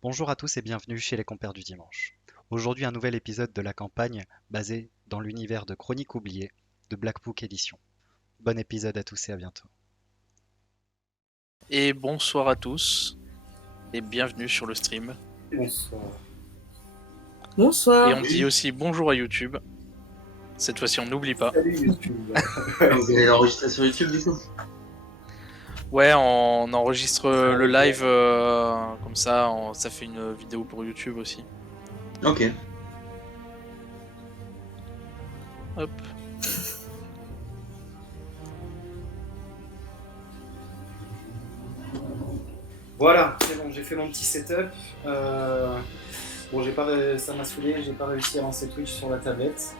Bonjour à tous et bienvenue chez les Compères du Dimanche. Aujourd'hui, un nouvel épisode de la campagne basé dans l'univers de Chroniques oubliées de Black Book Edition. Bon épisode à tous et à bientôt. Et bonsoir à tous et bienvenue sur le stream. Bonsoir. Et Bonsoir. on dit aussi bonjour à YouTube. Cette fois-ci on n'oublie pas. Salut YouTube. Vous allez l'enregistrer sur YouTube du coup? Ouais, on enregistre le live comme ça, ça fait une vidéo pour YouTube aussi. Ok. Hop. Voilà, c'est bon, j'ai fait mon petit setup. Bon, ça m'a saoulé, j'ai pas réussi à lancer Twitch sur la tablette.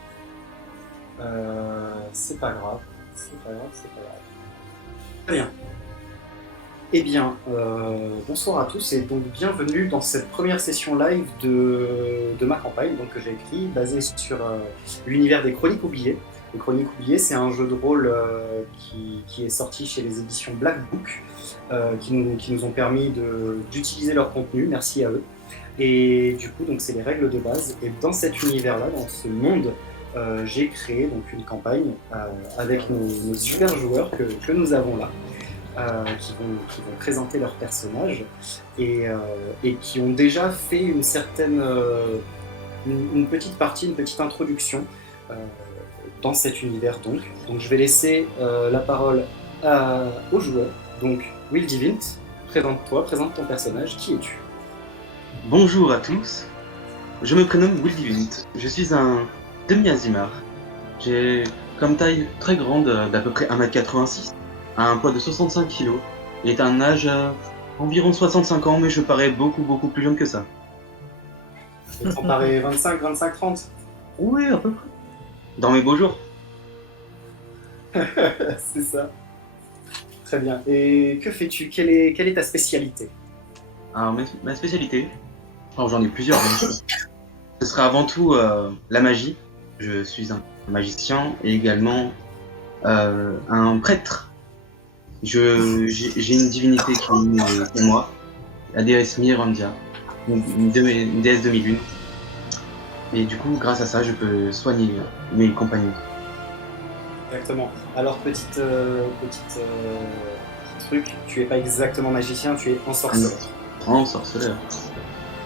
C'est pas grave, c'est pas grave. Très bien. Eh bien, bonsoir à tous et donc bienvenue dans cette première session live de ma campagne donc, que j'ai écrit, basée sur l'univers des Chroniques oubliées. Les Chroniques oubliées, c'est un jeu de rôle qui est sorti chez les éditions Black Book, qui nous ont permis d'utiliser leur contenu, merci à eux. Et du coup, donc, c'est les règles de base. Et dans cet univers-là, dans ce monde, j'ai créé donc, une campagne avec nos super joueurs que nous avons là. Qui vont présenter leurs personnages et qui ont déjà fait une certaine une petite partie, une petite introduction dans cet univers donc. Donc je vais laisser la parole aux joueurs. Donc Will Divint, présente-toi, présente ton personnage, qui es-tu? Bonjour à tous, je me prénomme Will Divint, je suis un demi-azimar. J'ai comme taille très grande d'à peu près 1m86, un poids de 65 kg et un âge environ 65 ans, mais je parais beaucoup plus jeune que ça. Tu t'en parais 25, 30? Oui, à peu près. Dans mes beaux jours. C'est ça. Très bien. Et que fais-tu? Quelle est ta spécialité? Alors, ma spécialité, alors j'en ai plusieurs, bien sûr. Ce sera avant tout la magie. Je suis un magicien et également un prêtre. J'ai une divinité qui est née en moi, la déesse Mirandia, une déesse demi-lune. Et du coup, grâce à ça, je peux soigner mes compagnons. Exactement. Alors, petit truc, tu es pas exactement magicien, tu es ensorceleur. En sorceleur.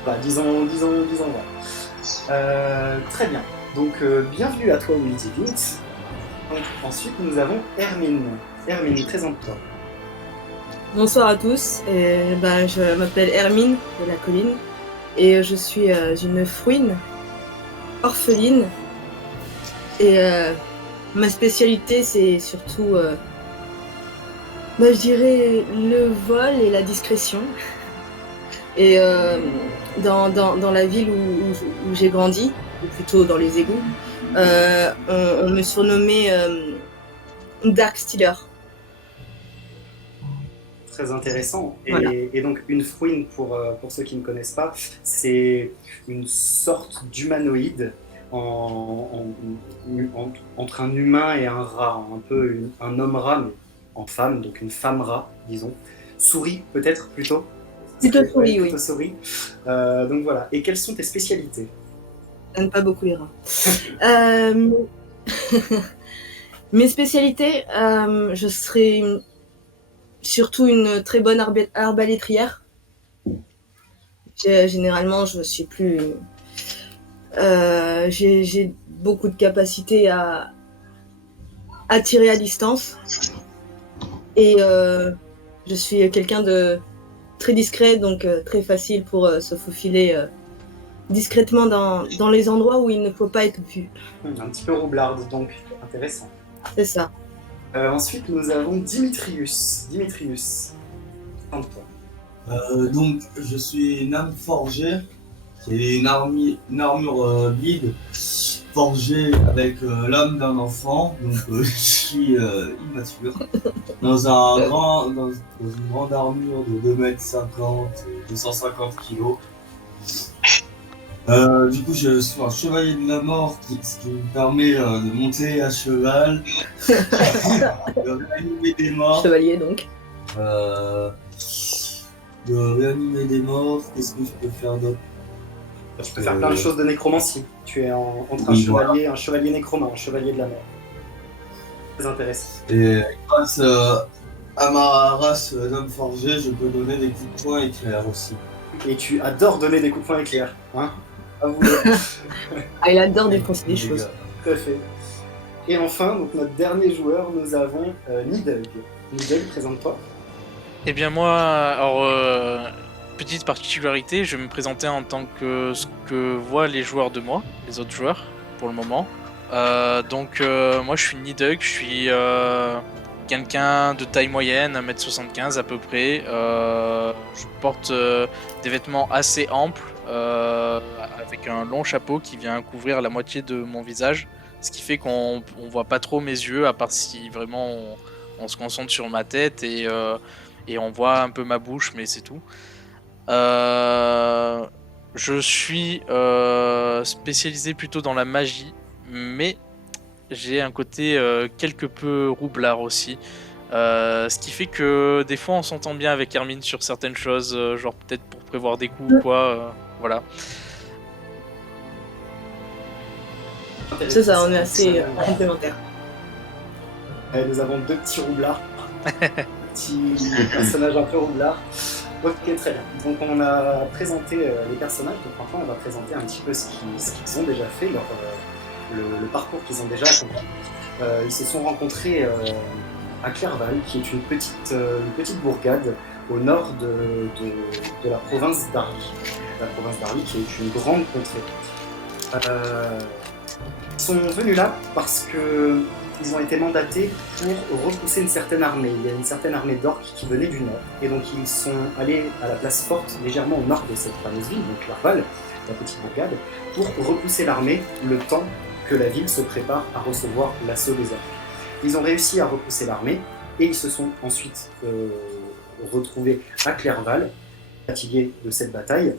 Voilà, disons voilà. Très bien. Donc, bienvenue à toi, Will Divint. Donc, ensuite, nous avons Hermine. Hermine, présente-toi. Bonsoir à tous. Je m'appelle Hermine de la colline et je suis une fouine orpheline. Et ma spécialité, c'est surtout, je dirais, le vol et la discrétion. Et dans la ville où j'ai grandi, ou plutôt dans les égouts, on me surnommait Dark Stealer. Très intéressant. Voilà. Et donc, une fouine, pour ceux qui ne connaissent pas, c'est une sorte d'humanoïde entre un humain et un rat, un peu un homme-rat, mais en femme, donc une femme-rat, disons. Souris, peut-être, plutôt? Plutôt souris, oui. Plutôt souris. Donc voilà. Et quelles sont tes spécialités? J'aime pas beaucoup les rats. Mes spécialités, je serais surtout une très bonne arbalétrière. Généralement, je suis plus. J'ai beaucoup de capacité à tirer à distance. Et je suis quelqu'un de très discret, donc très facile pour se faufiler discrètement dans les endroits où il ne faut pas être vu. Un petit peu roublarde, donc intéressant. C'est ça. Ensuite, nous avons Dimitrius. Dimitrius, présente-toi. Donc, je suis une âme forgée. C'est une armure vide forgée avec l'âme d'un enfant. Donc, je suis immature. Dans une grande armure de 2m50, 250 kg. Du coup, je suis un chevalier de la mort, ce qui me permet de monter à cheval, de réanimer des morts. Chevalier, donc. de réanimer des morts. Qu'est-ce que je peux faire d'autre? Tu peux faire plein de choses de nécromancie. Tu es entre un Oui, chevalier, un chevalier nécromant, un chevalier de la mort. Très intéressant. Et grâce à ma race d'homme forgé, je peux donner des coups de poing éclairs aussi. Et tu adores donner des coups de poing éclairs, hein? Avouez. Ah, il adore défoncer des choses. Tout à fait. Et enfin, donc notre dernier joueur, nous avons Nidhugg. Nidhugg, présente-toi. Eh bien moi, alors petite particularité, je vais me présenter en tant que ce que voient les joueurs de moi, les autres joueurs, pour le moment. Donc moi je suis Nidhugg, je suis quelqu'un de taille moyenne, 1m75 à peu près. Je porte des vêtements assez amples, avec un long chapeau qui vient couvrir la moitié de mon visage. Ce qui fait qu'on voit pas trop mes yeux, à part si vraiment on se concentre sur ma tête et on voit un peu ma bouche, mais c'est tout. Je suis spécialisé plutôt dans la magie, mais j'ai un côté quelque peu roublard aussi. Ce qui fait que des fois on s'entend bien avec Hermine sur certaines choses, genre peut-être pour prévoir des coups ou quoi, voilà. C'est ça, on est assez complémentaires. Nous avons deux petits roublards. Petit personnage un peu roublard. Ok, très bien. Donc on a présenté les personnages, donc maintenant on va présenter un petit peu ce qu'ils ont déjà fait, le parcours qu'ils ont déjà accompli. Ils se sont rencontrés à Clairval, qui est une petite bourgade au nord de la province d'Arly. La province d'Arly qui est une grande contrée. Ils sont venus là parce qu'ils ont été mandatés pour repousser une certaine armée. Il y a une certaine armée d'orques qui venait du nord. Et donc ils sont allés à la place forte, légèrement au nord de cette fameuse ville, donc Clairval, la petite bourgade, pour repousser l'armée le temps que la ville se prépare à recevoir l'assaut des orques. Ils ont réussi à repousser l'armée et ils se sont ensuite retrouvés à Clairval, fatigués de cette bataille.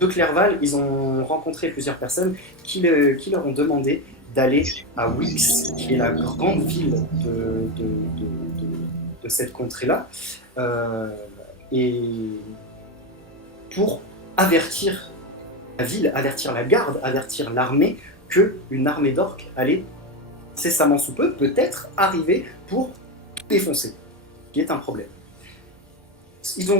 De Clairval, ils ont rencontré plusieurs personnes qui leur ont demandé d'aller à Wix, qui est la grande ville de cette contrée-là, et pour avertir la ville, avertir la garde, avertir l'armée qu'une armée d'orques allait incessamment sous peu, peut-être, arriver pour défoncer, ce qui est un problème. Ils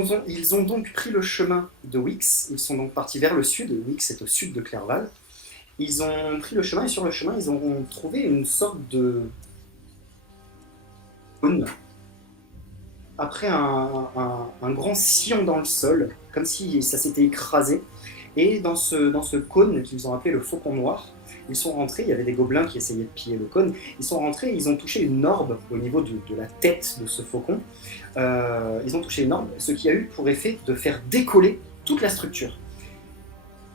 ont donc pris le chemin de Wix, ils sont donc partis vers le sud, Wix est au sud de Clairval. Ils ont pris le chemin et sur le chemin, ils ont trouvé une sorte de cône. Après un grand sillon dans le sol, comme si ça s'était écrasé. Et dans ce cône qu'ils ont appelé le faucon noir, ils sont rentrés, il y avait des gobelins qui essayaient de piller le cône, ils sont rentrés, ils ont touché une orbe au niveau de la tête de ce faucon. Ils ont touché une orbe, ce qui a eu pour effet de faire décoller toute la structure.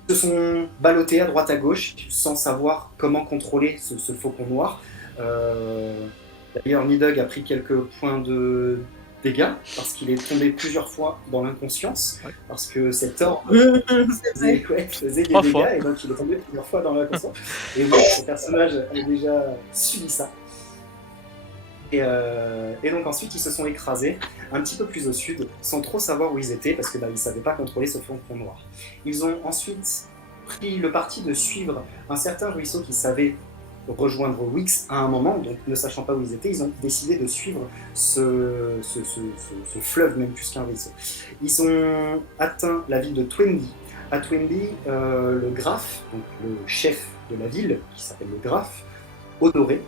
Ils se sont ballottés à droite à gauche sans savoir comment contrôler ce faucon noir. D'ailleurs, Nidhugg a pris quelques points de dégâts parce qu'il est tombé plusieurs fois dans l'inconscience, parce que cette orbe faisait des dégâts et donc il est tombé plusieurs fois dans l'inconscience. Et oui, ce personnage a déjà subi ça. Et donc ensuite, ils se sont écrasés un petit peu plus au sud, sans trop savoir où ils étaient, parce qu'ils ne savaient pas contrôler ce faucon noir. Ils ont ensuite pris le parti de suivre un certain ruisseau qu'ils savaient rejoindre Wix à un moment, donc ne sachant pas où ils étaient, ils ont décidé de suivre ce fleuve, même plus qu'un ruisseau. Ils ont atteint la ville de Twinbee. À Twinbee, le graphe, donc le chef de la ville, qui s'appelle le graphe, Honoré,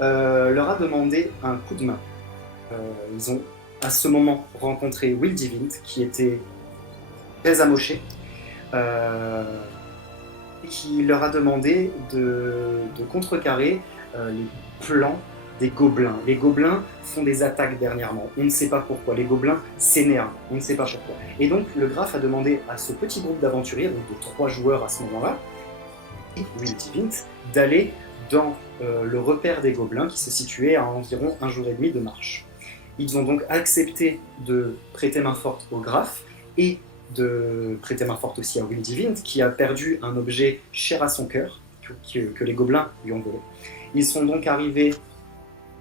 leur a demandé un coup de main. Ils ont à ce moment rencontré Will Divint, qui était très amoché, qui leur a demandé de contrecarrer les plans des gobelins. Les gobelins font des attaques dernièrement, on ne sait pas pourquoi. Les gobelins s'énervent, on ne sait pas pourquoi. Et donc le graphe a demandé à ce petit groupe d'aventuriers, donc de 3 joueurs à ce moment-là, et Will Divint, d'aller dans le repère des gobelins qui se situait à environ 1 jour et demi de marche. Ils ont donc accepté de prêter main forte au graphe et de prêter main forte aussi à Will Divint, qui a perdu un objet cher à son cœur, que les gobelins lui ont volé. Ils sont donc arrivés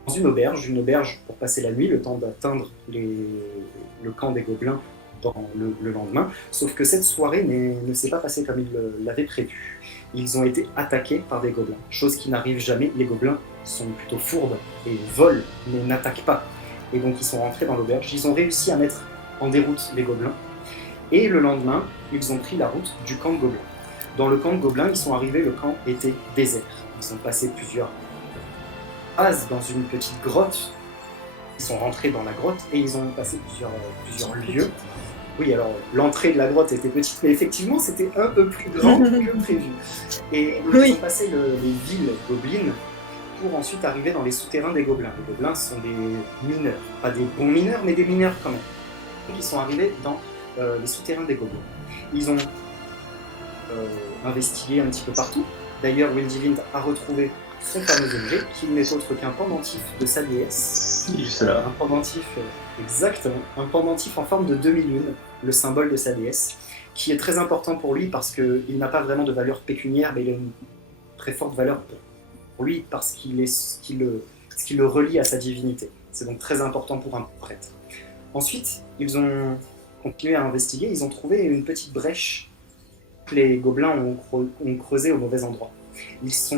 dans une auberge pour passer la nuit, le temps d'atteindre le camp des gobelins le lendemain, sauf que cette soirée ne s'est pas passée comme ils l'avaient prévu. Ils ont été attaqués par des gobelins, chose qui n'arrive jamais. Les gobelins sont plutôt fourbes et volent, mais n'attaquent pas. Et donc ils sont rentrés dans l'auberge, ils ont réussi à mettre en déroute les gobelins, et le lendemain, ils ont pris la route du camp de gobelins. Dans le camp de gobelins, ils sont arrivés, le camp était désert. Ils ont passé plusieurs phases dans une petite grotte. Ils sont rentrés dans la grotte et ils ont passé plusieurs lieux. Oui, alors l'entrée de la grotte était petite, mais effectivement c'était un peu plus grand que prévu. Et donc, ils ont passé les villes gobelines pour ensuite arriver dans les souterrains des gobelins. Les gobelins sont des mineurs, pas des bons mineurs, mais des mineurs quand même. Donc ils sont arrivés dans les souterrains des gobelins. Ils ont investigué un petit peu partout. D'ailleurs, Wildivind a retrouvé son fameux objet, qui n'est autre qu'un pendentif de sa déesse. Juste là. Un pendentif, exactement, un pendentif en forme de demi-lune, le symbole de sa déesse, qui est très important pour lui parce qu'il n'a pas vraiment de valeur pécuniaire, mais il a une très forte valeur pour lui parce qu'il est ce qui le relie à sa divinité. C'est donc très important pour un prêtre. Ensuite, ils ont continué à investiguer, ils ont trouvé une petite brèche que les gobelins ont creusée au mauvais endroit. Ils se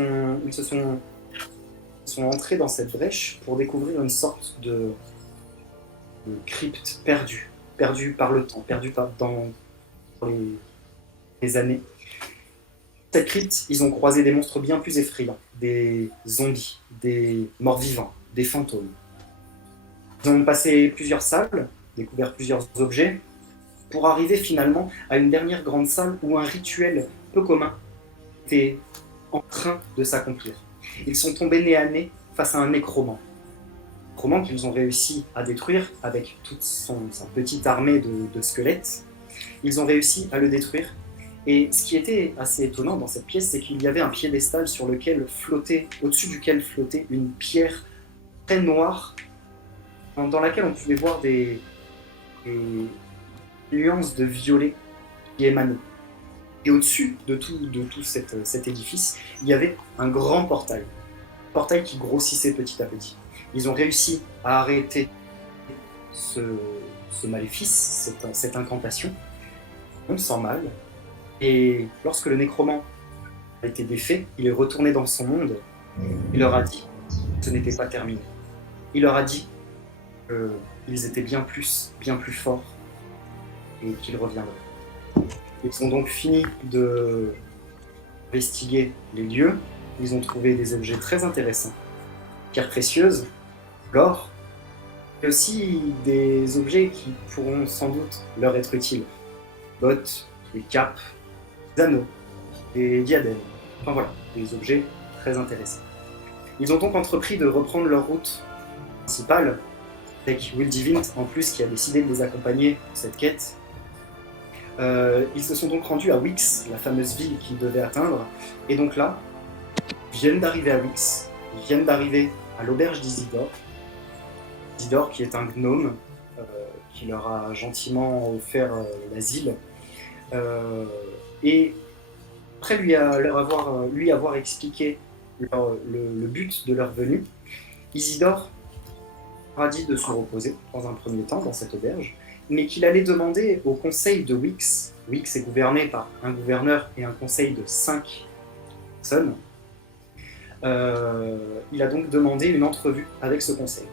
sont entrés dans cette brèche pour découvrir une sorte de crypte perdue par le temps, perdue dans les années. Cette crypte, ils ont croisé des monstres bien plus effrayants, des zombies, des morts-vivants, des fantômes. Ils ont passé plusieurs salles, découvert plusieurs objets, pour arriver finalement à une dernière grande salle où un rituel peu commun était en train de s'accomplir. Ils sont tombés nez à nez face à un nécromant. Nécromant qu'ils ont réussi à détruire avec toute sa petite armée de squelettes. Ils ont réussi à le détruire. Et ce qui était assez étonnant dans cette pièce, c'est qu'il y avait un piédestal sur lequel flottait, au-dessus duquel flottait une pierre très noire, dans laquelle on pouvait voir des nuances de violet qui émanaient. Et au-dessus de tout cet édifice, il y avait un grand portail. Un portail qui grossissait petit à petit. Ils ont réussi à arrêter ce maléfice, cette incantation, même sans mal. Et lorsque le nécromant a été défait, il est retourné dans son monde. Il leur a dit que ce n'était pas terminé. Il leur a dit qu'ils étaient bien plus forts et qu'ils reviendraient. Ils ont donc fini d'investiguer les lieux. Ils ont trouvé des objets très intéressants. Pierres précieuses, l'or, et aussi des objets qui pourront sans doute leur être utiles. Bottes, des capes, des anneaux, des diadèmes. Enfin voilà, des objets très intéressants. Ils ont donc entrepris de reprendre leur route principale, avec Wildivind en plus qui a décidé de les accompagner dans cette quête. Ils se sont donc rendus à Wix, la fameuse ville qu'ils devaient atteindre, et donc là, ils viennent d'arriver à Wix, ils viennent d'arriver à l'auberge d'Isidore. Isidore qui est un gnome qui leur a gentiment offert l'asile, et après lui avoir expliqué le but de leur venue, Isidore leur a dit de se reposer dans un premier temps dans cette auberge, mais qu'il allait demander au conseil de Wix. Wix est gouverné par un gouverneur et un conseil de 5 personnes. Il a donc demandé une entrevue avec ce conseil.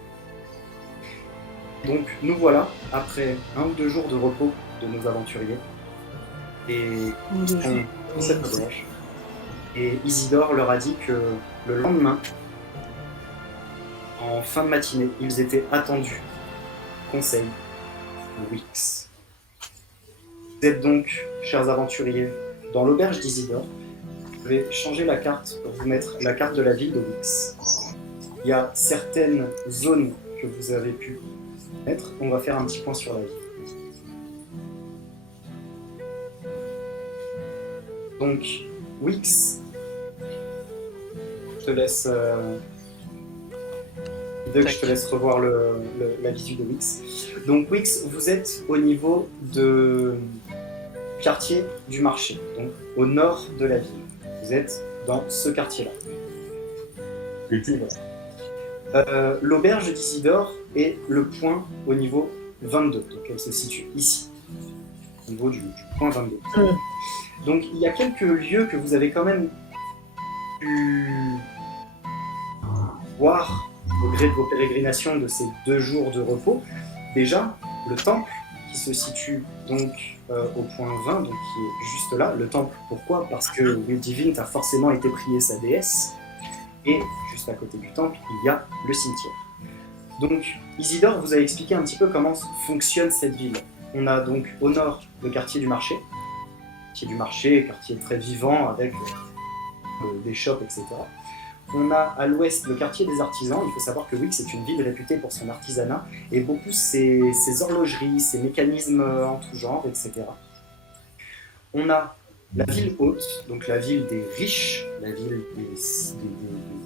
Donc nous voilà, après 1 ou 2 jours de repos de nos aventuriers, et ils sont dans cette auberge. Et Isidore leur a dit que le lendemain, en fin de matinée, ils étaient attendus au conseil de Wix. Vous êtes donc, chers aventuriers, dans l'auberge d'Isidore. Je vais changer la carte pour vous mettre la carte de la ville de Wix. Il y a certaines zones que vous avez pu mettre. On va faire un petit point sur la ville. Donc, Wix, je te laisse... je te laisse revoir la visu de Wix. Donc Wix, vous êtes au niveau de quartier du marché, donc au nord de la ville. Vous êtes dans ce quartier-là. Voilà. L'auberge d'Isidore est le point au niveau 22, donc elle se situe ici. au niveau du point 22. Mm. Donc il y a quelques lieux que vous avez quand même pu voir au gré de vos pérégrinations de ces 2 jours de repos. Déjà, le temple qui se situe donc au point 20, donc qui est juste là. Le temple, pourquoi? Parce que Wildivint a forcément été prier sa déesse, et juste à côté du temple, il y a le cimetière. Donc Isidore vous a expliqué un petit peu comment fonctionne cette ville. On a donc au nord le quartier du marché, quartier très vivant avec des shops, etc. On a à l'ouest le quartier des artisans. Il faut savoir que Wix est une ville réputée pour son artisanat et beaucoup ses horlogeries, ses mécanismes en tout genre, etc. On a la ville haute, donc la ville des riches, la ville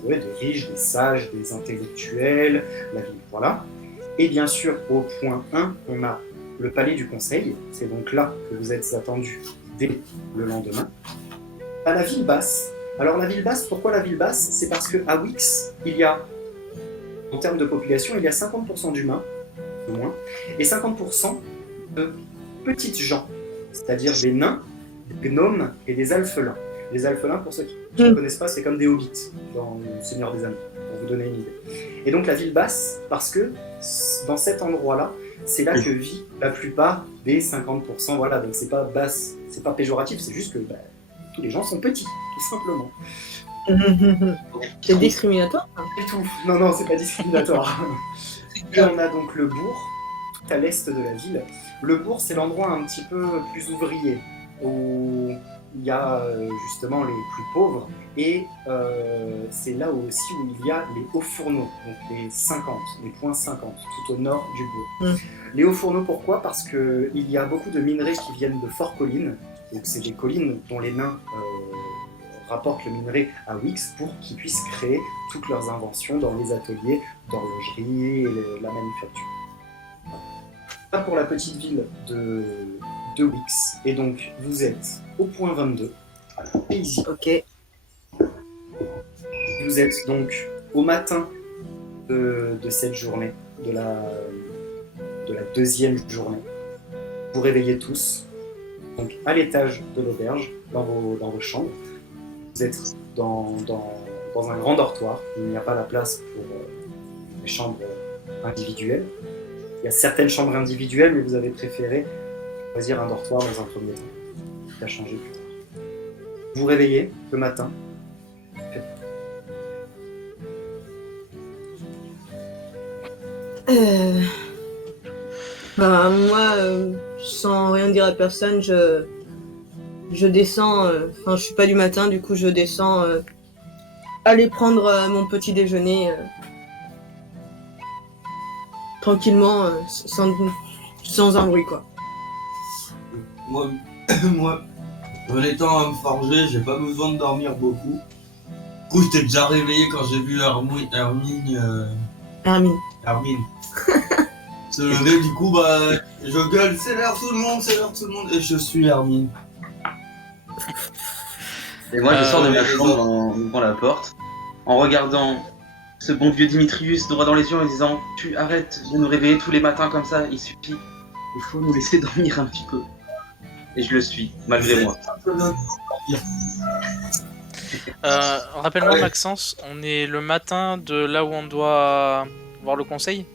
des riches, des sages, des intellectuels, la ville, voilà. Et bien sûr, au point 1, on a le palais du conseil. C'est donc là que vous êtes attendus dès le lendemain. À la ville basse. Alors la ville basse, pourquoi la ville basse? C'est parce qu'à Wix, il y a, en termes de population, il y a 50% d'humains, au moins, et 50% de petites gens, c'est-à-dire des nains, des gnomes et des alphelins. Les alphelins, pour ceux qui ne connaissent pas, c'est comme des hobbits dans Le Seigneur des Anneaux, pour vous donner une idée. Et donc la ville basse, parce que dans cet endroit-là, c'est là que vit la plupart des 50%, voilà, donc c'est pas basse, c'est pas péjoratif, c'est juste que tous les gens sont petits, tout simplement. C'est discriminatoire. Et tout. Non, c'est pas discriminatoire. Et on a donc le bourg, tout à l'est de la ville. Le bourg, c'est l'endroit un petit peu plus ouvrier, où il y a justement les plus pauvres, et c'est là aussi où il y a les hauts fourneaux, donc les 50, les points 50, tout au nord du bourg. Les hauts fourneaux, pourquoi? Parce qu'il y a beaucoup de minerais qui viennent de Fort Collines, donc c'est des collines dont les nains rapportent le minerai à Wix pour qu'ils puissent créer toutes leurs inventions dans les ateliers d'horlogerie et la manufacture. Ça pour la petite ville de Wix. Et donc vous êtes au point 22, et ici. Ok. Vous êtes donc au matin de cette journée, de la 2e journée. Vous réveillez tous, donc à l'étage de l'auberge, dans vos chambres. Vous êtes dans un grand dortoir. Il n'y a pas la place pour les chambres individuelles. Il y a certaines chambres individuelles, mais vous avez préféré choisir un dortoir dans un premier temps. Ça a changé plus tard. Vous vous réveillez le matin. Moi, sans rien dire à personne, je descends, je suis pas du matin, du coup je descends aller prendre mon petit déjeuner tranquillement, sans un bruit, quoi. Moi, en étant homme forgé, j'ai pas besoin de dormir beaucoup. Du coup, j'étais déjà réveillé quand j'ai vu Hermine se lever. Du coup, je gueule, c'est l'heure tout le monde, et je suis Hermine. Et moi, je sors de ma chambre en ouvrant la porte, en regardant ce bon vieux Dimitrius droit dans les yeux en disant « Tu arrêtes de nous réveiller tous les matins comme ça, il suffit, il faut nous laisser dormir un petit peu. » Et je le suis, malgré moi. Rappelle-moi, Maxence, on est le matin de là où on doit voir le conseil?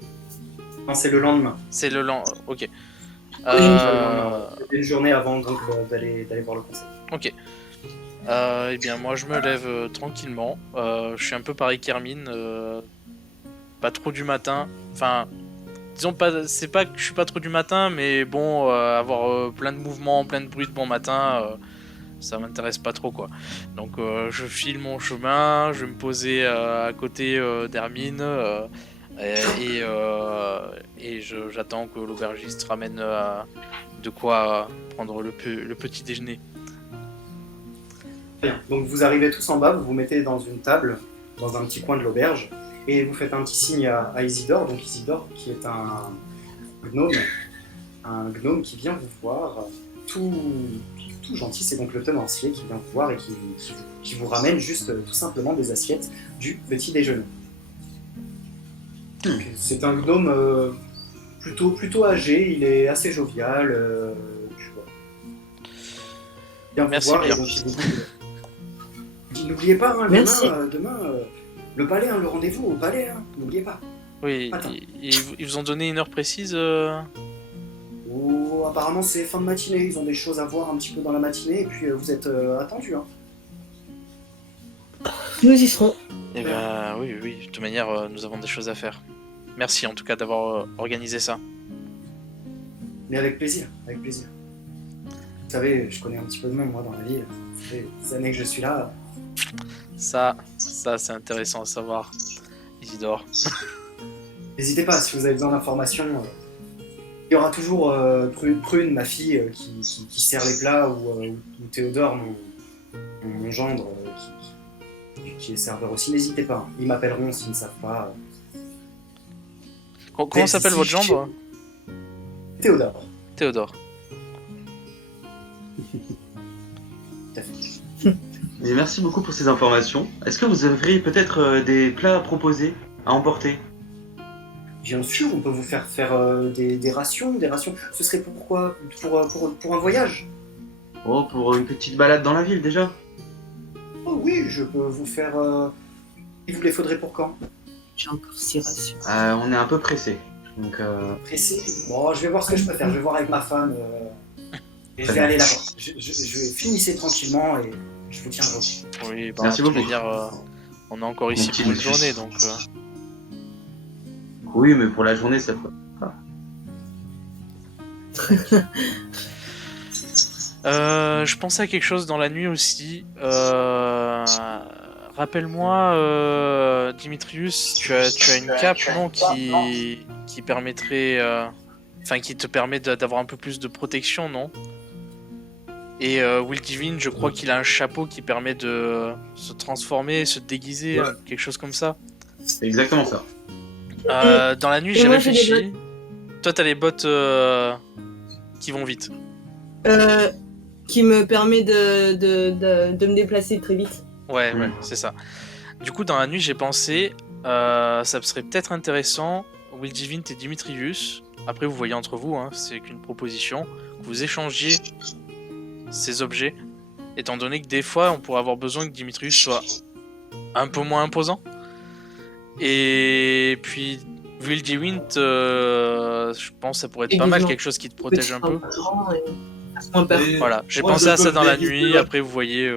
Non, c'est le lendemain. C'est le lendemain, ok. Une journée avant donc d'aller voir le conseil. Ok. Eh bien, moi, je me lève tranquillement. Je suis un peu pareil qu'Hermine. Pas trop du matin. Enfin, disons pas. C'est pas que je suis pas trop du matin, mais bon, avoir plein de mouvements, plein de bruit de bon matin, ça m'intéresse pas trop, quoi. Donc, je file mon chemin. Je vais me poser à côté d'Hermine. Et j'attends que l'aubergiste ramène de quoi prendre le petit déjeuner. Bien. Donc vous arrivez tous en bas, vous vous mettez dans une table, dans un petit coin de l'auberge, et vous faites un petit signe à Isidore. Donc Isidore qui est un gnome qui vient vous voir, tout gentil, c'est donc le tenancier qui vient vous voir et qui vous ramène juste tout simplement des assiettes du petit déjeuner. Donc, c'est un gnome plutôt âgé, il est assez jovial, Bien vous Merci voir, et bien. donc, n'oubliez pas, hein, Merci. demain, le palais, hein, le rendez-vous au palais, hein, n'oubliez pas. Oui, Attends. ils vous ont donné une heure précise Oh, apparemment c'est fin de matinée, ils ont des choses à voir un petit peu dans la matinée, et puis vous êtes attendus. Hein. Nous y serons. Eh ben oui, oui, de toute manière, nous avons des choses à faire. Merci en tout cas d'avoir organisé ça. Mais avec plaisir, avec plaisir. Vous savez, je connais un petit peu de monde, moi, dans la vie. Ça fait des années que je suis là. Ça c'est intéressant à savoir, Isidore. N'hésitez pas, si vous avez besoin d'informations. Il y aura toujours Prune, ma fille, qui sert les plats, ou Théodore, mon gendre, qui est serveur aussi. N'hésitez pas, hein. Ils m'appelleront s'ils ne savent pas. Comment s'appelle votre gendre? Théodore. Théodore. Tout à fait. Et merci beaucoup pour ces informations. Est-ce que vous auriez peut-être des plats à proposer, à emporter? Bien sûr, on peut vous faire des rations, des rations. Ce serait pourquoi pour un voyage? Oh, pour une petite balade dans la ville déjà. Oh oui, je peux vous faire... Il vous les faudrait pour quand? J'ai encore 6 rations. On est un peu pressé. Donc, Pressé? Bon, je vais voir ce que je peux faire. Je vais voir avec ma femme. Et je vais aller là-bas. Je vais finir tranquillement et je vous tiendrai au courant. Oui, bah, Merci de toute beaucoup. manière, on est encore ici Mon petit pour une Lucius. journée, donc... oui, mais pour la journée, ça peut. Je pensais à quelque chose dans la nuit aussi. Rappelle-moi, Dimitrius, tu as une cape, non, qui permettrait... Enfin, qui te permet d'avoir un peu plus de protection, non? Et Will Divine, je crois qu'il a un chapeau qui permet de se transformer, se déguiser, Ouais. quelque chose comme ça. C'est exactement ça. Dans la nuit, Et j'ai moi, j'ai des réfléchi. Toi, t'as les bottes qui vont vite. Qui me permet de me déplacer très vite. Ouais, Mm. ouais, c'est ça. Du coup, dans la nuit, j'ai pensé, ça serait peut-être intéressant, Will Divine et Dimitrius, après vous voyez entre vous, hein, c'est qu'une proposition, que vous échangiez ces objets, étant donné que des fois, on pourrait avoir besoin que Dimitrius soit un peu moins imposant. Et puis, Will Divine, je pense que ça pourrait être pas mal, Aiguisement. quelque chose qui te protège un peu. Grand et fasse moins peur. Et- Voilà, j'ai Moi, pensé je à ça peux dans la vérifier nuit, là. après vous voyez...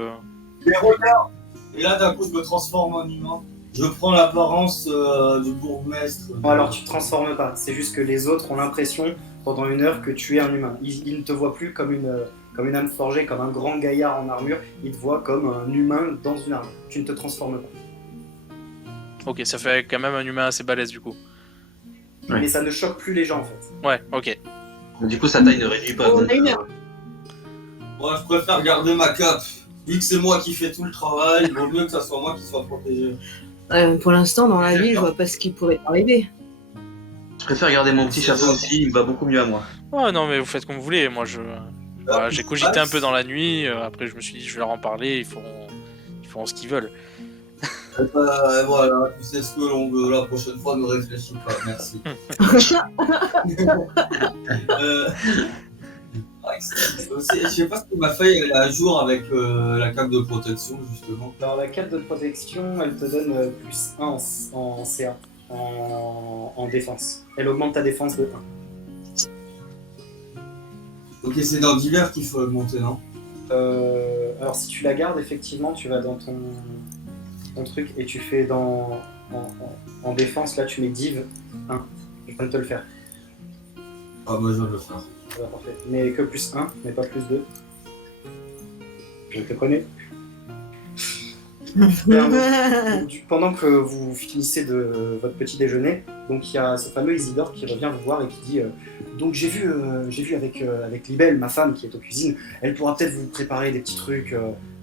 Mais regarde. Et là, d'un coup, je me transforme en humain. Je prends l'apparence du bourgmestre. Bon, alors tu te transformes pas. C'est juste que les autres ont l'impression, pendant une heure, que tu es un humain. Ils ne te voient plus comme une âme forgée, comme un grand gaillard en armure. Ils te voient comme un humain dans une armure. Tu ne te transformes pas. Ok, ça fait quand même un humain assez balèze du coup. Ouais. Mais ça ne choque plus les gens, en fait. Ouais, ok. Du coup, sa taille ne réduit pas. On donc, a une heure. Moi, je préfère garder ma cape. Vu que c'est moi qui fais tout le travail, il vaut mieux que ça soit moi qui soit protégé. Pour l'instant, dans la ville, je vois pas ce qui pourrait arriver. je préfère garder mon petit chapeau aussi, il me va beaucoup mieux à moi. Oh non, mais vous faites comme vous voulez. Moi, voilà, j'ai cogité un peu dans la nuit. Après, je me suis dit, je vais leur en parler. Ils feront ce qu'ils veulent. Voilà, tu sais ce que l'on veut. La prochaine fois, ne réfléchis pas. Merci. Je sais pas si ma feuille elle est à jour avec la cape de protection, justement. Alors la carte de protection, elle te donne plus 1 en CA, en défense. Elle augmente ta défense de 1. Ok, c'est dans divers qu'il faut augmenter, non? Alors si tu la gardes, effectivement, tu vas dans ton truc et tu fais en défense, là tu mets div 1. Je viens de te le faire. Ah, moi je vais le faire. Ouais, parfait. Mais que plus 1, mais pas plus 2. Je te connais. Pendant que vous finissez de votre petit déjeuner, donc il y a ce fameux Isidore qui revient vous voir et qui dit donc j'ai vu avec Libelle, ma femme qui est aux cuisines, elle pourra peut-être vous préparer des petits trucs,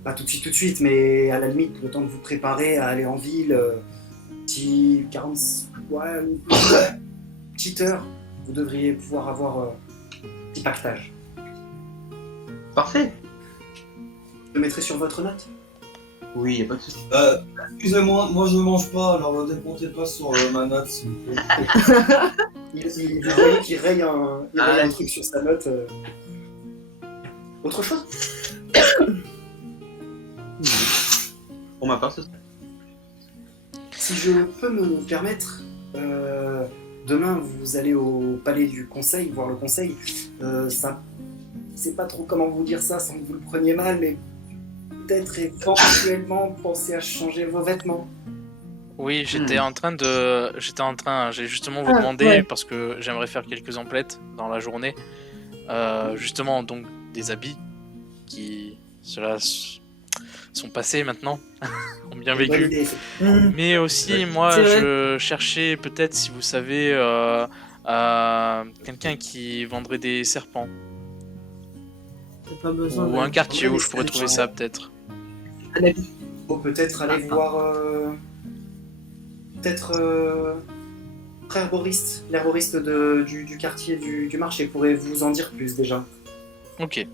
pas tout de suite, mais à la limite le temps de vous préparer à aller en ville, petit 40, ouais, une petite heure, vous devriez pouvoir avoir un petit pactage. Parfait. Je le mettrai sur votre note. Oui, y a pas de souci. Excusez-moi, moi je mange pas, alors ne décomptez pas sur ma note, s'il vous plaît. Vous voyez qu'il raye un truc sur sa note. Autre chose? Pour ma part, ce Si je peux me permettre, demain vous allez au palais du conseil, voir le conseil. Ça, c'est pas trop comment vous dire ça sans que vous le preniez mal, mais peut-être éventuellement penser à changer vos vêtements. Oui, j'ai justement vous Ah, demander, ouais. parce que j'aimerais faire quelques emplettes dans la journée. Justement, donc, des habits qui, sont passés maintenant, ont bien Bonne vécu. idée. Mais aussi, Ouais. moi, C'est vrai. je cherchais peut-être, si vous savez, quelqu'un qui vendrait des serpents. T'as pas besoin Ou de- un quartier Ouais, où des je pourrais trouver serpents. ça, peut-être. un habit. Faut peut-être aller voir peut-être frère l'herboriste du quartier du marché pourrait vous en dire plus déjà. Ok.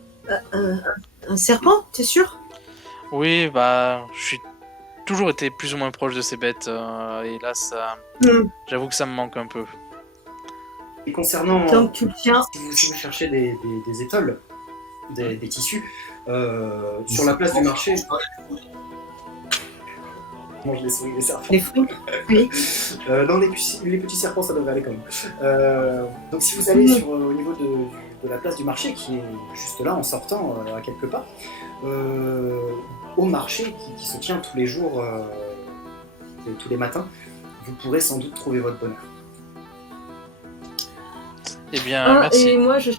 Un serpent, t'es sûr? Oui, bah, je suis toujours été plus ou moins proche de ces bêtes. Et là, ça... Hmm. J'avoue que ça me manque un peu. Et concernant Tant que tu le tiens. si vous cherchez des étoiles, des tissus, sur la place du marché. Mange les souris, les serpents. Les fruits. Oui. Non, les petits serpents, ça devrait aller quand même. Donc si vous allez au niveau de la place du marché, qui est juste là en sortant à quelques pas, au marché qui se tient tous les jours, et tous les matins, vous pourrez sans doute trouver votre bonheur. Eh bien, Ah, merci. et moi, je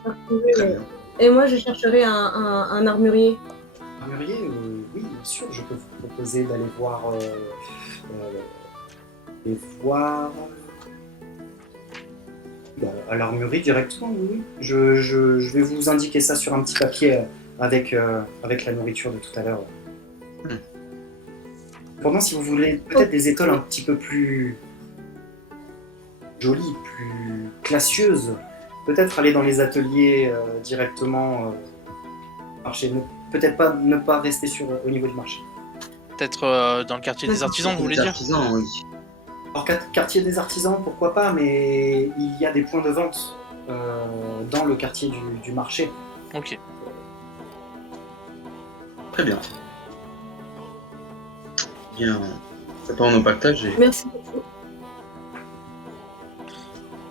chercherai un armurier. Armurier, oui, bien sûr, je peux vous proposer d'aller voir. À l'armurerie directement, oui. Je vais vous indiquer ça sur un petit papier avec la nourriture de tout à l'heure. Cependant, si vous voulez peut-être des étoiles un petit peu plus jolies, plus classieuses, peut-être aller dans les ateliers directement marché. Peut-être pas ne pas rester au niveau du marché. Peut-être dans le quartier des artisans, vous voulez Les dire? artisans, oui. Alors, quartier des artisans, pourquoi pas, mais il y a des points de vente dans le quartier du marché. Ok. Très bien. Bien, ça part en empaquetage et Merci beaucoup.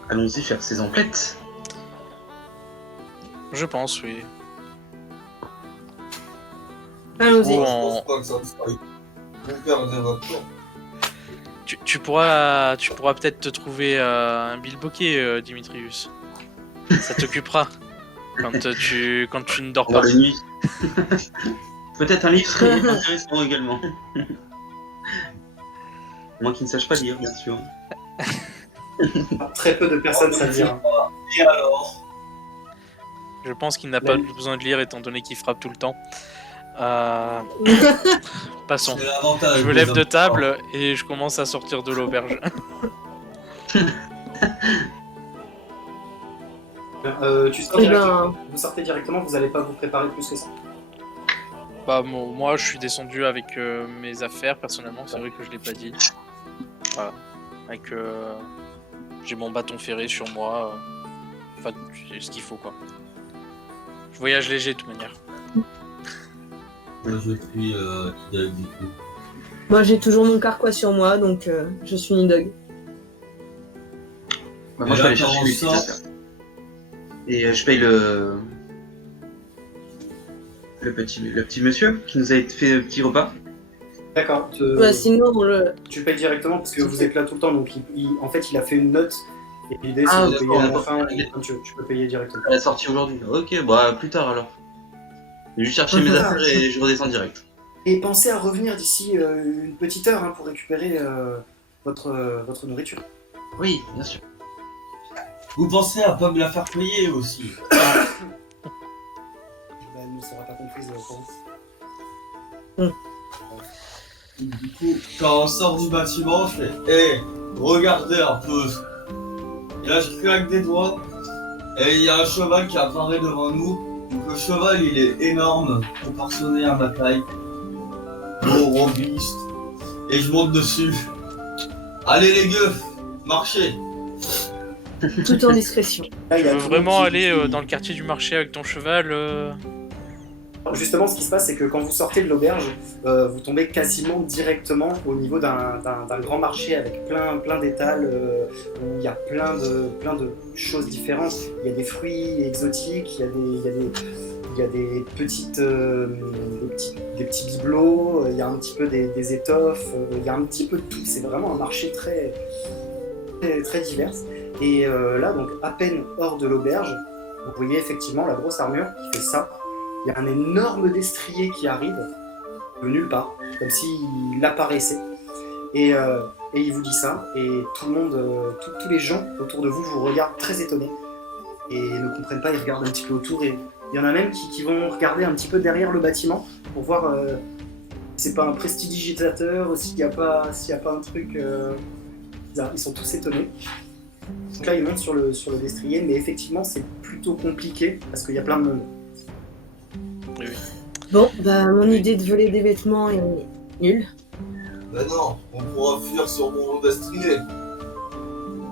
allons-y faire ces emplettes. Je pense, oui. Allons-y. Ou Je en- pense pas que ça me soit. Vous perdez votre temps. Tu pourras peut-être te trouver un bilboquet, Dimitrius. Ça t'occupera quand tu ne dors Pendant pas. la nuit. Peut-être un livre serait intéressant également. Moi qui ne sache pas lire, bien sûr. Très peu de personnes savent lire. Et alors? Je pense qu'il n'a pas besoin de lire étant donné qu'il frappe tout le temps. Passons. C'est l'avantage. Je me lève de table et je commence à sortir de l'auberge. Tu sors Eh directement. Vous sortez directement, vous n'allez pas vous préparer plus que ça. Bah, moi, je suis descendu avec mes affaires personnellement. C'est vrai que je l'ai pas dit. Voilà. Avec, j'ai mon bâton ferré sur moi. Enfin, j'ai ce qu'il faut quoi. Je voyage léger de toute manière. Moi, je suis fidèle du coup. Moi, j'ai toujours mon carquois sur moi, donc je suis une dog. Bah, Et moi je vais là, aller chercher quand mes on petites sort- affaires. Et je paye le petit monsieur qui nous a fait le petit repas. D'accord. Bah, sinon, Tu payes directement parce que vous êtes là tout le temps, donc en fait il a fait une note. Et l'idée c'est Ah, de payer d'accord, à la d'accord. fin, comme tu veux. Tu peux payer directement. À la sortie aujourd'hui. Ok, bah plus tard alors. Je vais juste chercher mes affaires et je redescends direct. Et pensez à revenir d'ici une petite heure pour récupérer votre nourriture. Oui, bien sûr. Vous pensez à pas me la faire payer aussi. Elle ne sera pas comprise pour vous. Du coup, quand on sort du bâtiment, je fais hé, regardez un peu. Et là, je claque des doigts. Et il y a un cheval qui apparaît devant nous. Donc le cheval, il est énorme, proportionné à ma taille. Gros, robuste. Et je monte dessus. Allez les gueux, marchez. tout en discrétion. Là, il Tu y a veux tout le monde vraiment qui- aller qui- dans le quartier du marché avec ton cheval Alors, justement, ce qui se passe, c'est que quand vous sortez de l'auberge, vous tombez quasiment directement au niveau d'un grand marché avec plein d'étals où il y a plein de choses différentes. Il y a des fruits exotiques, il y a des petits bibelots, il y a un petit peu des étoffes, il y a un petit peu de tout. C'est vraiment un marché très divers. Et là, donc, à peine hors de l'auberge, vous voyez effectivement la grosse armure qui fait ça. Il y a un énorme destrier qui arrive de nulle part, comme s'il apparaissait. Et il vous dit ça, et tout le monde, tous les gens autour de vous vous regardent très étonnés et ne comprennent pas, ils regardent un petit peu autour, et il y en a même qui vont regarder un petit peu derrière le bâtiment pour voir si c'est pas un prestidigitateur ou s'il n'y a pas un truc bizarre. Ils sont tous étonnés. Donc là, ils montent sur le destrier, mais effectivement, c'est plutôt compliqué parce qu'il y a plein de monde. Oui. Bon, bah mon idée de voler des vêtements est nulle. Ben non, on pourra fuir sur mon destrier.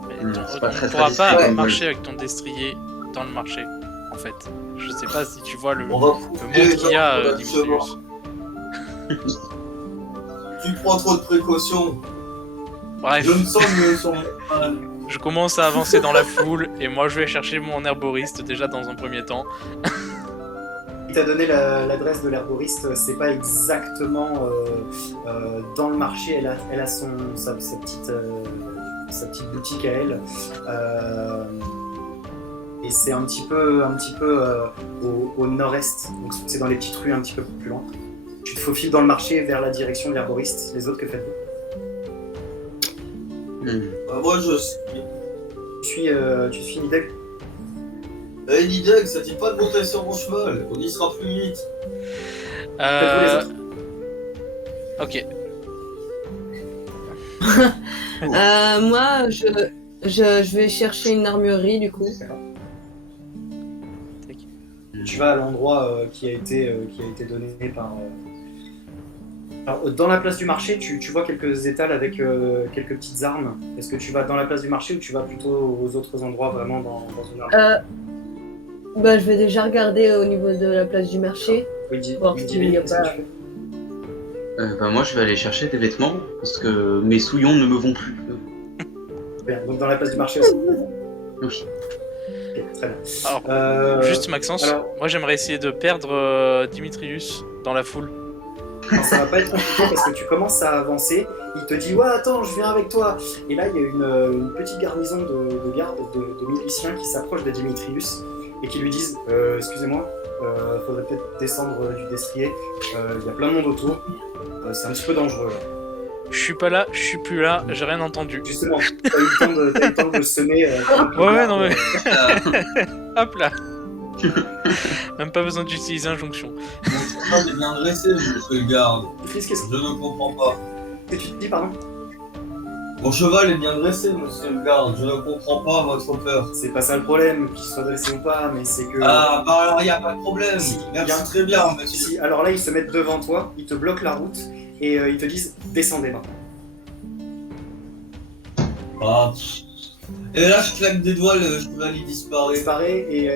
Mais C'est pas on très ne pourra traditionnel, pas comme marcher avec ton destrier dans le marché, en fait. Je sais pas si tu vois le On va monde fouiller les qu'il y a, gens Dimitrius. Tu prends trop de précautions. Bref, Je me sens mieux sur mon... je commence à avancer dans la foule, et moi je vais chercher mon herboriste déjà dans un premier temps. Il t'a donné l'adresse de l'herboriste, c'est pas exactement dans le marché, elle a sa petite boutique à elle. Et c'est un petit peu au nord-est, donc c'est dans les petites rues un petit peu plus loin. Tu te faufiles dans le marché vers la direction de l'herboriste. Les autres, que faites-vous? Moi je suis... Tu suis Nideg? Hey Nideg, ça dit pas de monter sur mon cheval, on y sera plus vite. Faites-vous les autres? Ok. Moi, je vais chercher une armurerie du coup. Tu vas à l'endroit qui a été donné par... Alors, dans la place du marché, tu vois quelques étals avec quelques petites armes. Est-ce que tu vas dans la place du marché ou tu vas plutôt aux autres endroits, vraiment dans une arme? Bah, je vais déjà regarder au niveau de la place du marché. Voir Oui, s'il y a qu'est-ce pas- que tu fais? Moi, je vais aller chercher des vêtements parce que mes souillons ne me vont plus. Bien, donc dans la place du marché aussi. Oui. Ok, très bien. Alors, juste Maxence, alors- moi j'aimerais essayer de perdre Dimitrius dans la foule. Alors, ça va pas être compliqué parce que tu commences à avancer. Il te dit ouais, attends, je viens avec toi. Et là, il y a une petite garnison de gardes, de miliciens qui s'approchent de Dimitrius et qui lui disent excusez-moi, faudrait peut-être descendre du destrier. Il y a plein de monde autour. C'est un petit peu dangereux là. Je suis pas là, je suis plus là, j'ai rien entendu. Justement, t'as eu le temps de le semer. Ouais, non mais. Hop là. Même pas besoin d'utiliser injonction. Mon cheval est bien dressé, monsieur le garde. Qu'est-ce que Je ne comprends pas. tu te dis, pardon? Mon cheval est bien dressé, monsieur le garde. Je ne comprends pas votre peur. C'est pas ça le problème, qu'il soit dressé ou pas, mais c'est que... Ah, bah alors, il n'y a pas de problème. Si, Merci bien. très bien, monsieur. Si, alors là, ils se mettent devant toi, ils te bloquent la route et ils te disent descendez maintenant. Ah. Et là, je claque des doigts, le cheval il disparaît. Disparaît et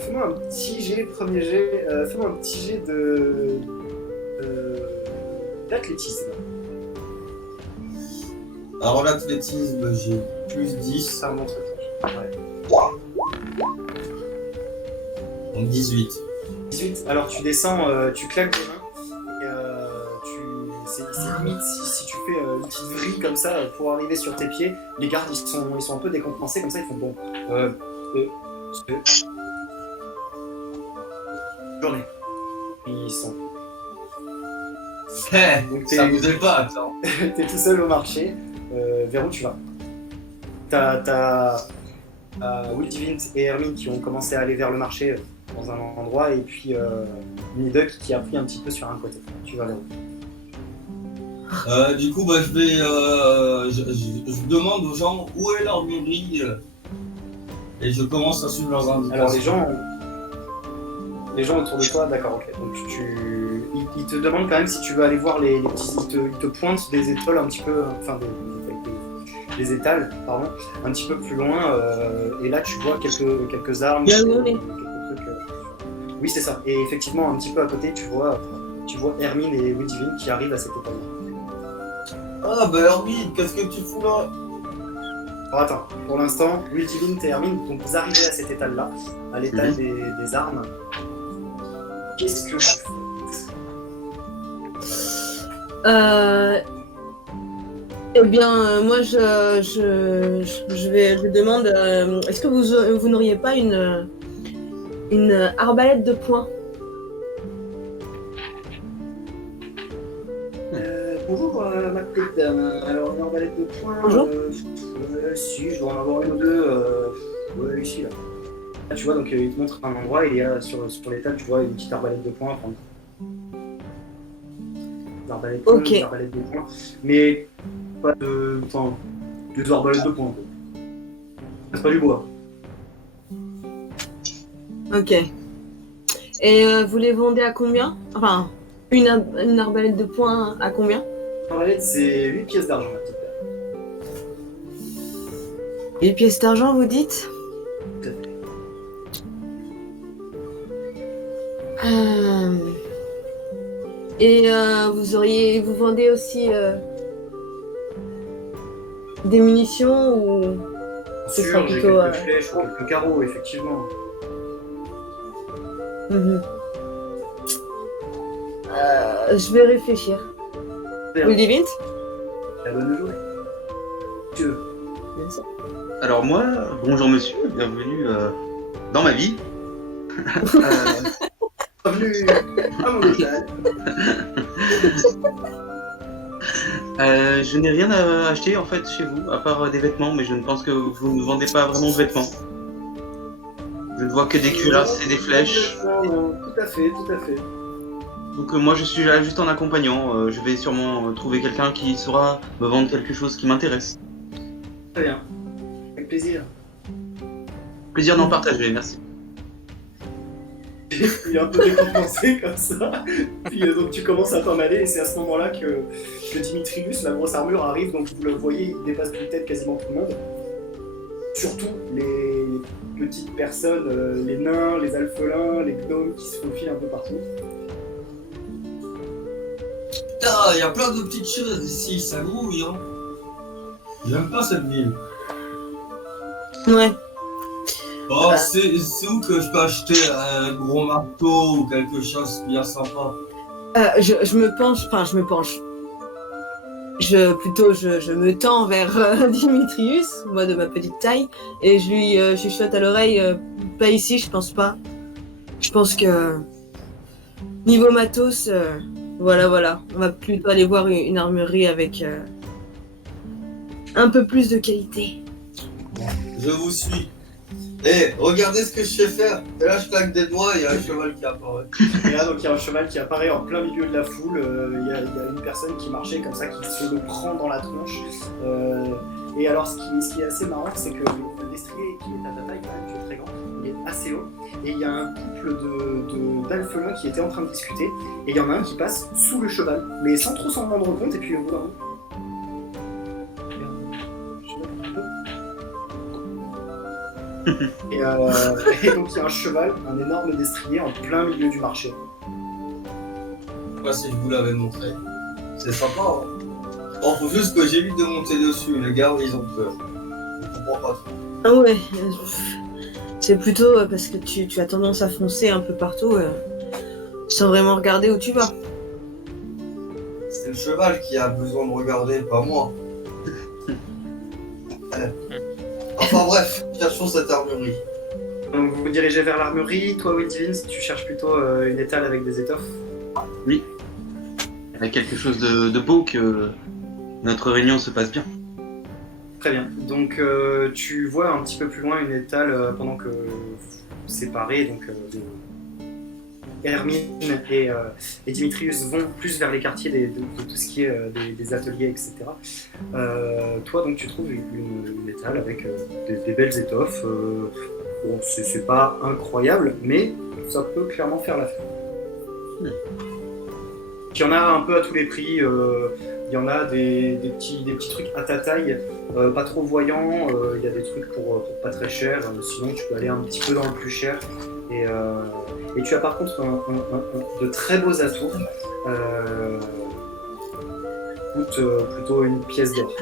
fais-moi un petit jet, premier jet, fais-moi un petit jet d'athlétisme. Alors, l'athlétisme, j'ai plus 10, Ça montre ouais. donc 18. 18, alors tu descends, tu claques des mains et c'est limite si tu fais une petite vrille comme ça pour arriver sur tes pieds, les gardes ils sont un peu décompensés comme ça, ils font bon. Journée. Ils sont. Donc, Ça vous aide pas, attends. T'es tout seul au marché, vers où tu vas? T'as Wildivint et Hermine qui ont commencé à aller vers le marché dans un endroit, et puis Niduck qui a pris un petit peu sur un côté. Tu vas vers où? Du coup, bah, je vais. Je demande aux gens où est l'armurerie et je commence à suivre leurs indications. Alors les gens autour de toi, d'accord, ok. Donc ils te demandent quand même si tu veux aller voir les petits. Ils te pointent des étoiles un petit peu, enfin des étals, pardon, un petit peu plus loin. Et là tu vois quelques armes, Bien quelques nommé. trucs. Oui, c'est ça. Et effectivement, un petit peu à côté, tu vois Hermine et Woodivine qui arrivent à cet étage. Ah bah Hermine, qu'est-ce que tu fous là? Alors attends, pour l'instant, Woodivine et Hermine, donc vous arrivez à cet étal-là, à l'étal des armes. Qu'est-ce que vous faites? Eh bien, moi, je demande, est-ce que vous n'auriez pas une arbalète de poing? Bonjour, ma petite dame. Alors, une arbalète de poing. Bonjour. Si, je dois en avoir une ou deux. Ouais, ici, là. Là, tu vois, donc il te montre un endroit et il y a sur l'étal, tu vois, une petite arbalète de poing à prendre. Une arbalète de poing, Ok. une arbalète de poing. Mais pas de. Enfin, des arbalètes de poing, quoi. C'est pas du bois. Ok. Et vous les vendez à combien? Enfin, une arbalète de poing à combien? L'arbalète, c'est 8 pièces d'argent, ma petite dame. 8 pièces d'argent, vous dites? Tout à fait. Et vous vendez aussi des munitions ou ce sera Sûr, j'ai plutôt, quelques flèches ou quelques carreaux, effectivement. mhm. Je vais réfléchir. Vous le vite? La bonne journée. Monsieur. Bien sûr. Alors moi, bonjour monsieur, bienvenue dans ma vie. Bienvenue à mon hôtel. Je n'ai rien à acheter en fait chez vous, à part des vêtements, mais je ne pense que vous ne vendez pas vraiment de vêtements. Je ne vois que des cuirasses et des flèches. Non, tout à fait, tout à fait. Donc moi je suis là juste en accompagnant. Je vais sûrement trouver quelqu'un qui saura me vendre quelque chose qui m'intéresse. Très bien. Avec plaisir. Plaisir d'en partager, merci. Il est un peu décompensé comme ça. Puis donc tu commences à t'en aller et c'est à ce moment-là que Dimitrius, la grosse armure, arrive. Donc vous le voyez, il dépasse d'une tête quasiment tout le monde. Surtout les petites personnes, les nains, les alphelins, les gnomes qui se faufilent un peu partout. Putain, il y a plein de petites choses ici, ça mouille, hein. J'aime pas cette ville. Ouais. Oh, c'est où que je peux acheter un gros marteau ou quelque chose bien sympa? Je me penche. Je me tends vers Dimitrius, moi de ma petite taille, et je lui chuchote à l'oreille, pas ici, je pense pas. Je pense que niveau matos, voilà. On va plutôt aller voir une armurerie avec un peu plus de qualité. Je vous suis. Eh, regardez ce que je sais faire. Et là, je claque des doigts et il y a un cheval qui apparaît. Et là, donc il y a un cheval qui apparaît en plein milieu de la foule. Il y a une personne qui marchait comme ça, qui se le prend dans la tronche. Et alors, ce qui est assez marrant, c'est que le destrier qui est à ta taille, quand même, qui est très grand, il est assez haut. Et il y a un couple d'alphelins qui étaient en train de discuter. Et il y en a un qui passe sous le cheval, mais sans trop s'en rendre compte. Et puis au bout d'un moment, et donc il y a un cheval, un énorme destrier en plein milieu du marché. Moi, si je vous l'avais montré. C'est sympa, hein. Bon, faut juste que j'évite de monter dessus. Les gars, ils ont peur. Je comprends pas trop. Ah ouais, c'est plutôt parce que tu as tendance à foncer un peu partout sans vraiment regarder où tu vas. C'est le cheval qui a besoin de regarder, pas moi. Enfin bref, cherchons cette armurerie. Donc vous vous dirigez vers l'armurerie. Toi, Wildivine, tu cherches plutôt une étale avec des étoffes. Oui. Il y a quelque chose de beau que notre réunion se passe bien. Très bien. Donc tu vois un petit peu plus loin une étale pendant que vous séparez, donc Hermine et Dimitrius vont plus vers les quartiers de tout ce qui est des ateliers, etc. Toi, donc tu trouves une étale avec des belles étoffes. Bon, c'est pas incroyable, mais ça peut clairement faire l'affaire. Il y en a un peu à tous les prix. Il y en a des petits trucs à ta taille, pas trop voyants. Il y a des trucs pour pas très cher. Sinon, tu peux aller un petit peu dans le plus cher. Et Et tu as par contre de très beaux atours. Coûtent plutôt une pièce d'or.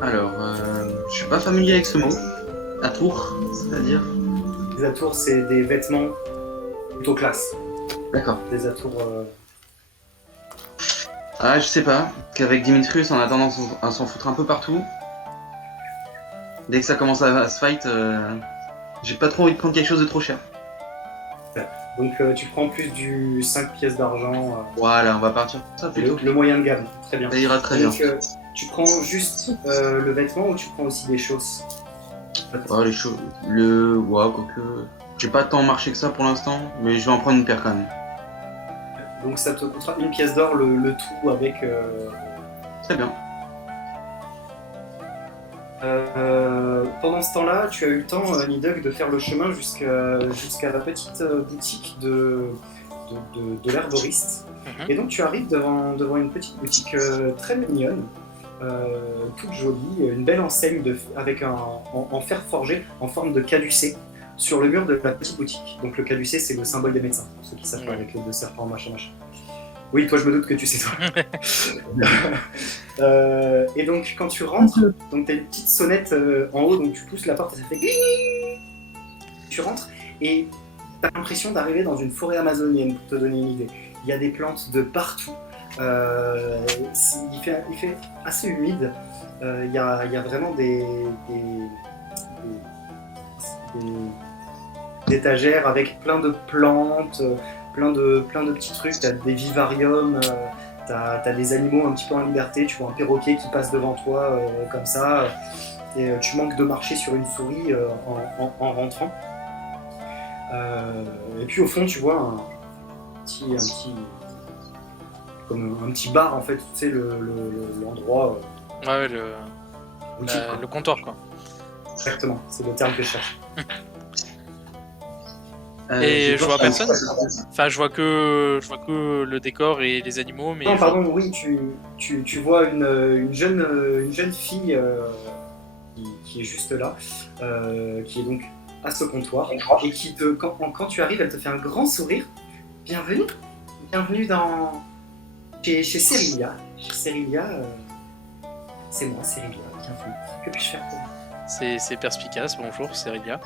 Alors, je suis pas familier avec ce mot. Atour, c'est-à-dire? Les atours, c'est des vêtements plutôt classe. D'accord. Des atours. Ah, je sais pas, qu'avec Dimitrius, on a tendance à s'en foutre un peu partout. Dès que ça commence à se fight, j'ai pas trop envie de prendre quelque chose de trop cher. Donc tu prends plus du 5 pièces d'argent. Voilà, on va partir pour ça plutôt. Le moyen de gamme, très bien. Ça ira très bien. Donc tu prends juste le vêtement ou tu prends aussi des choses? Ouais, les choses. Ouais, quoique. J'ai pas tant marché que ça pour l'instant, mais je vais en prendre une paire quand même. Donc ça te coûtera une pièce d'or le tout avec. Très bien. Pendant ce temps-là, tu as eu le temps, Nidhogg, de faire le chemin jusqu'à la petite boutique de l'herboriste. Et donc tu arrives devant une petite boutique très mignonne, toute jolie, une belle enseigne avec en fer forgé en forme de caducée sur le mur de la petite boutique. Donc le caducée, c'est le symbole des médecins, pour ceux qui savent pas, avec les deux serpents, machin. Oui, toi je me doute que tu sais toi. Et donc quand tu rentres, donc tu as une petite sonnette en haut, donc tu pousses la porte et ça fait gling. Tu rentres et tu as l'impression d'arriver dans une forêt amazonienne, pour te donner une idée. Il y a des plantes de partout. Il fait assez humide. Il y a vraiment des étagères avec plein de plantes, plein de petits trucs. T'as des vivariums, t'as des animaux un petit peu en liberté. Tu vois un perroquet qui passe devant toi comme ça. Et tu manques de marcher sur une souris en rentrant. Et puis au fond, tu vois un petit bar en fait. Tu sais l'endroit. Ouais, boutique, le comptoir quoi. Exactement, c'est le terme que je cherche. Et je vois personne. Enfin, je vois que le décor et les animaux, mais. Non, pardon, oui, tu vois une jeune fille qui est juste là, qui est donc à ce comptoir, et qui quand tu arrives, elle te fait un grand sourire. Bienvenue chez Cerilia. Chez Cerilia, c'est moi, Cerilia. Bienvenue. Que puis-je faire pour vous? C'est perspicace. Bonjour, c'est Rilia.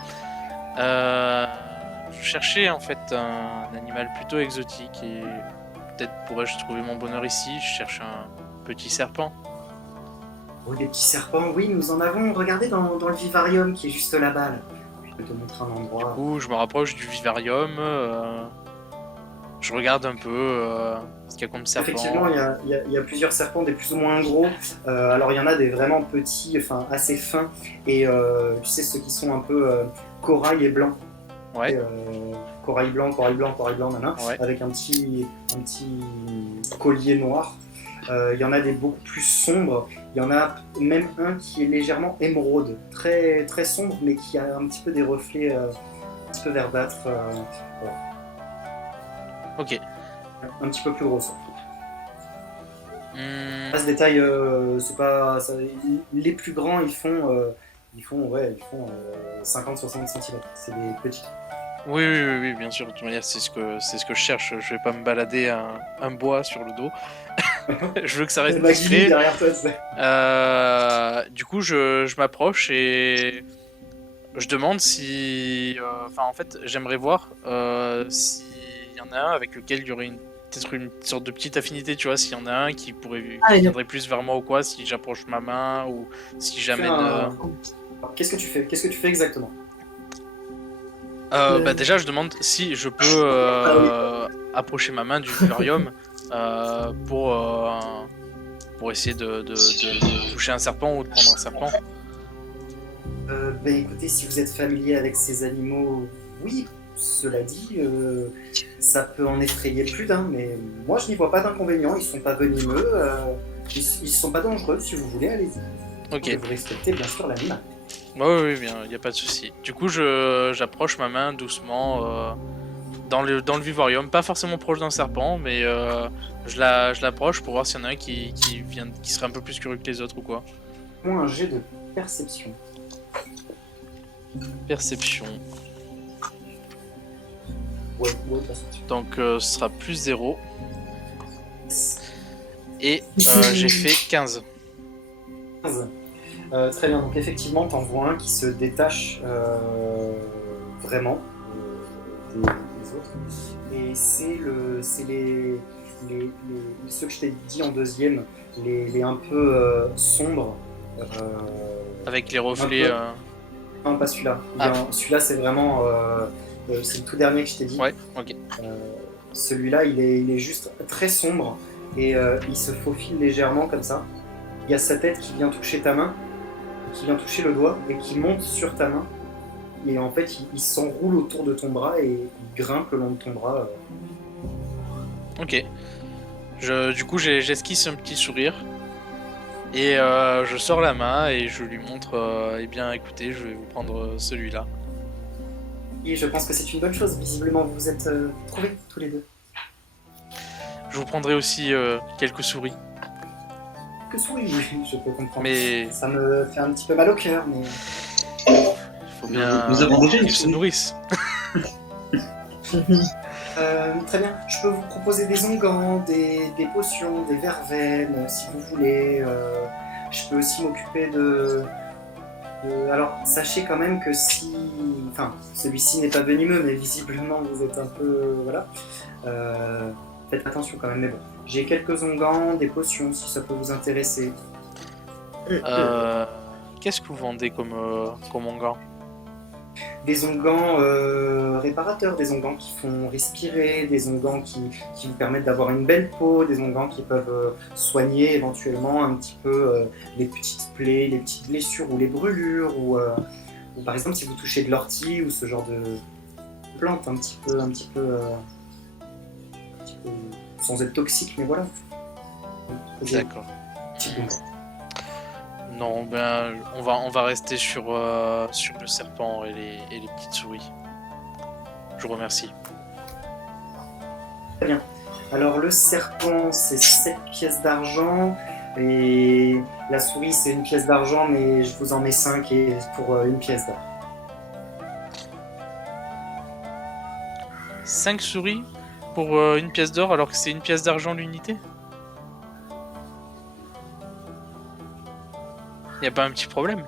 Je cherchais en fait un animal plutôt exotique et peut-être pourrais-je trouver mon bonheur ici. Je cherche un petit serpent. Oh, des petits serpents, oui, nous en avons. Regardez dans le vivarium qui est juste là-bas. Là. Je vais te montrer un endroit. Du coup, je me rapproche du vivarium. Je regarde un peu ce qu'il y a comme serpent. Effectivement, il y a plusieurs serpents, des plus ou moins gros. Alors, il y en a des vraiment petits, enfin assez fins. Et tu sais, ceux qui sont un peu corail et blanc. Ouais. Corail blanc, nanana, ouais. Avec un petit collier noir. Il y en a des beaucoup plus sombres. Il y en a même un qui est légèrement émeraude, très, très sombre, mais qui a un petit peu des reflets un petit peu verdâtres. Voilà. Ok. Un petit peu plus gros. À ce détail, c'est pas. Les plus grands, ils font 50-60 cm. C'est des petits. Oui, bien sûr. De toute manière, c'est ce que je cherche. Je vais pas me balader un bois sur le dos. Je veux que ça reste discret. Derrière toi, du coup, je m'approche et je demande si. En fait, j'aimerais voir s'il y en a un avec lequel il y aurait peut-être une sorte de petite affinité, tu vois, s'il y en a un qui viendrait plus vers moi ou quoi, si j'approche ma main ou si j'amène. Qu'est-ce que tu fais exactement? Déjà, je demande si je peux approcher ma main du vivarium pour essayer de toucher un serpent ou de prendre un serpent. Écoutez, si vous êtes familier avec ces animaux, oui. Cela dit, ça peut en effrayer plus d'un, mais moi je n'y vois pas d'inconvénient. Ils sont pas venimeux, ils sont pas dangereux. Si vous voulez, allez-y. Ok. Vous respectez bien sûr l'animal. Oui, bien, y a pas de souci. Du coup, j'approche ma main doucement dans le vivarium, pas forcément proche d'un serpent, mais je l'approche pour voir s'il y en a un qui serait un peu plus curieux que les autres ou quoi. Moi, un jet de perception. Perception. Ouais, pas sûr. Donc ce sera plus 0. Et j'ai fait 15. 15. Très bien, donc effectivement, t'en vois un qui se détache vraiment des autres. Et c'est ceux que je t'ai dit en deuxième, les un peu sombres. Avec les reflets. peu. Non, pas celui-là. Celui-là, c'est vraiment. C'est le tout dernier que je t'ai dit. Ouais, ok. Celui-là, il est juste très sombre et il se faufile légèrement comme ça. Il y a sa tête qui vient toucher ta main, qui vient toucher le doigt et qui monte sur ta main. Et en fait, il s'enroule autour de ton bras et il grimpe le long de ton bras. Ok. Du coup, j'esquisse un petit sourire. Et je sors la main et je lui montre, eh bien écoutez, je vais vous prendre celui-là. Et je pense que c'est une bonne chose. Visiblement, vous vous êtes trouvés tous les deux. Je vous prendrai aussi quelques souris. Que souris, je peux comprendre. Mais Ça me fait un petit peu mal au cœur, mais... faut bien Nous avons déjà une qu'ils se souris. nourrissent. Très bien. Je peux vous proposer des onguents, des potions, des verveines, si vous voulez. Je peux aussi m'occuper de... Alors, sachez quand même que si... Enfin, celui-ci n'est pas venimeux, mais visiblement, vous êtes un peu... Voilà. Faites attention quand même, mais bon. J'ai quelques onguents, des potions, si ça peut vous intéresser. Qu'est-ce que vous vendez comme onguent? Des onguents réparateurs, des onguents qui font respirer, des onguents qui vous permettent d'avoir une belle peau, des onguents qui peuvent soigner éventuellement un petit peu les petites plaies, les petites blessures ou les brûlures, ou par exemple si vous touchez de l'ortie ou ce genre de plante un petit peu sans être toxique, mais voilà. D'accord. Petit onguent. Non, ben on va rester sur le serpent et les petites souris. Je vous remercie. Très bien. Alors le serpent, c'est 7 pièces d'argent. Et la souris, c'est 1 pièce d'argent, mais je vous en mets 5 et pour 1 pièce d'or. 5 souris pour 1 pièce d'or alors que c'est 1 pièce d'argent l'unité? Y a pas un petit problème?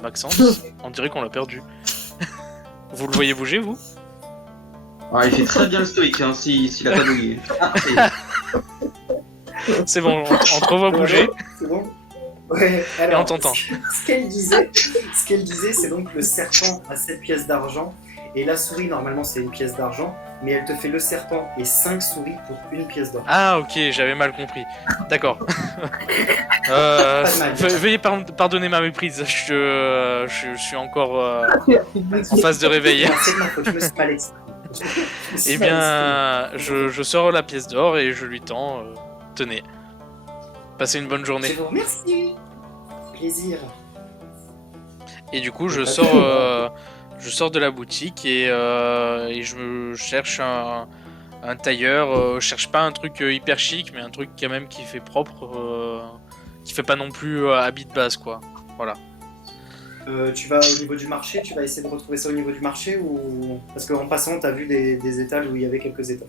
Maxence, on dirait qu'on l'a perdu. Vous le voyez bouger, vous? Ah, il fait très bien le stoïque, hein, s'il a pas bugué. Ah, C'est bon, on te revoit bouger. C'est bon. Ouais, alors, on t'entend. Ce qu'elle disait, c'est donc le serpent à 7 pièces d'argent et la souris, normalement, c'est 1 pièce d'argent, mais elle te fait le serpent et 5 souris pour 1 pièce d'or. Ah ok, j'avais mal compris. D'accord. Pas de mal. Veuillez pardonner ma méprise, je suis encore en phase de réveil. C'est de ma faute, je me suis mal exprimé. Eh bien, je sors la pièce d'or et je lui tends. Tenez. Passez une bonne Je journée. vous remercie. Plaisir. Et du coup, je sors de la boutique et je me cherche un tailleur. Je cherche pas un truc hyper chic, mais un truc quand même qui fait propre, qui fait pas non plus habit de base, quoi. Voilà. Tu vas au niveau du marché, tu vas essayer de retrouver ça au niveau du marché ou parce qu'en passant, t'as vu des étals où il y avait quelques étoffes.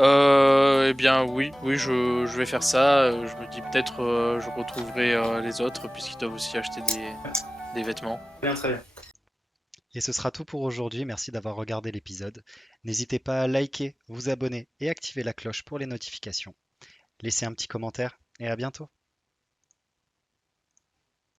Eh bien oui, je vais faire ça. Je me dis peut-être je retrouverai les autres puisqu'ils doivent aussi acheter des vêtements. Bien, très bien. Et ce sera tout pour aujourd'hui. Merci d'avoir regardé l'épisode. N'hésitez pas à liker, vous abonner et activer la cloche pour les notifications. Laissez un petit commentaire et à bientôt.